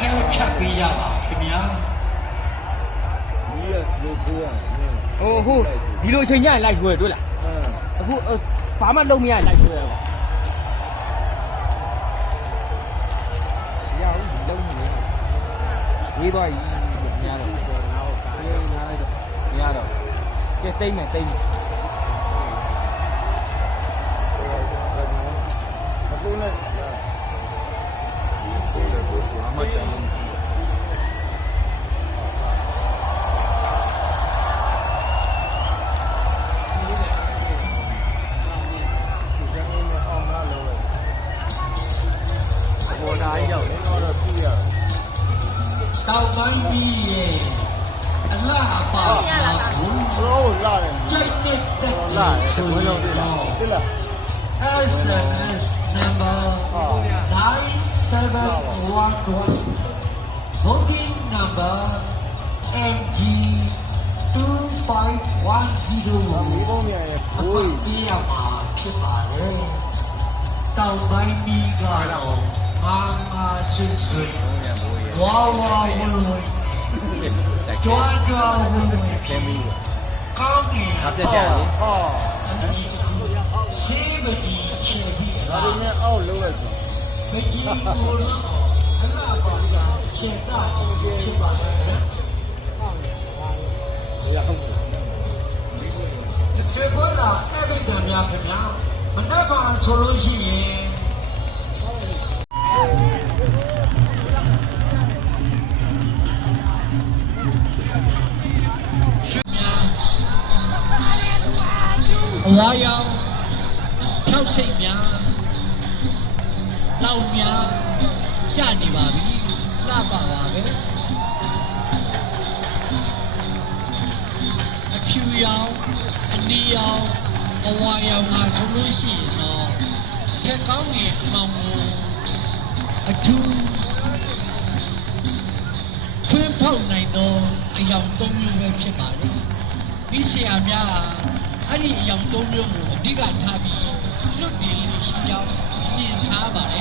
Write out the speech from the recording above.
ကဲဖြတ်ပေးရပါခင်ဗျာ ဒီကလူကိုရ ဟိုဟိုဒီလိုအချိန်ကျရင်လိုက်ရွယ်တွေ့လားအခုဘာမှလုံးမရလိုက်ရွယ်တော့ရအောင်လုံးနေရေးသွားပြီမရတော့မရတော့ကျတိတ်မယ်တိတ်မယ် အခုနဲ့အမတ်တမ်းမရှိဘူးနားရောက်နေတော့ပြည့်ရ တောက်ပိုင်းကြီးရဲ့အလားအပါဘူး တော့လာတယ် ကြိုက်တဲ့တက် လာ ဆို တယ်ဘယ် ရ လို တော့ လဲဒီလား SMS number 9711 booking number MG 2510ဒီပုံများရဲ့ အ ဘိုး မှတ် ကြီး ပေးရမှာဖြစ်ပါတယ်တောင်ပိုင်းကြီးကတော့ငါဆွေဆွေဝါဝါဝင်းဝင်းကြွားကြွားဝင်းဝင်း ကဲမီး ကောင်းနေ အပြတ်ကြလေ ဟော ဆေးပတိချေပြီး ဒါ လား နဲ့အောက်လုံးလိုက်ဆို မကြီးကိုတော့အလားပါကခြေတာဖြစ်ပါတယ် ရအောင် ခြေပေါ်လာအဲ့ဒီကများခင်ဗျာမနှက်ပါဆိုလို့ရှိရင်အဝါရောင်ဖြောက်စိတ်များတောက်များကြနေပါပြီလှပပါပဲအဖြူရောင်အနီရောင်အဝါရောင်မှာဆိုလို့ရှိရင်တော့ထက်ကောင်းငယ်အမောင်ကိုအထူးဖွင့်ဖောက်နိုင်တော့အယောင်၃မျိုးပဲဖြစ်ပါလေဒီဆရာများအဲ့ဒီအယောင်၃မျိုးကိုအဓိကထားပြီးလွတ်နေလို့ရှိကြောင်းအစီအထားပါလေ